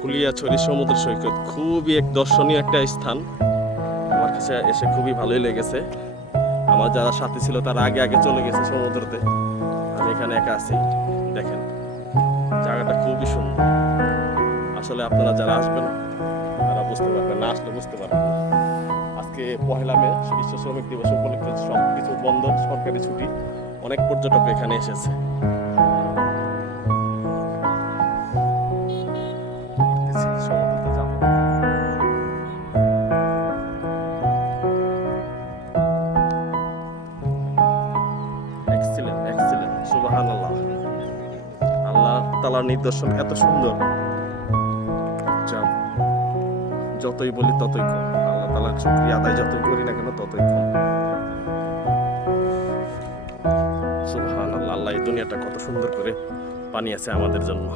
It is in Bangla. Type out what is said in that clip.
কুলিয়াছড়ি সমুদ্র সৈকত খুবই এক দর্শনীয় একটা স্থান। আমার কাছে এসে খুবই ভালোই লেগেছে। আমার যারা সাথী ছিল তারা আগে আগে চলে গেছে সমুদ্রতে, আমি এখানে একা আছি। দেখেন জায়গাটা খুবই সুন্দর। আসলে আপনারা যারা আসবেন তারা বুঝতে পারবেন, না আসলে বুঝতে পারবেন না। আজকে 1 মে বিশ্ব শ্রমিক দিবস উপলক্ষে সব কিছু বন্ধ, সরকারি ছুটি। অনেক পর্যটক এখানে এসেছে। সমুদ্রতে যাব। এক্সিলেন্ট এক্সিলেন্ট, সুবহানাল্লাহ। আল্লাহ তাআলার নিদর্শন এত সুন্দর, যা যতই বলি ততই কম। আল্লাহ তাআলার শুকরিয়া আদায় যতই করি না কেন ততই কম। সুবহানাল্লাহ, আল্লাহ এই দুনিয়াটা কত সুন্দর করে বানিয়েছে আমাদের জন্য।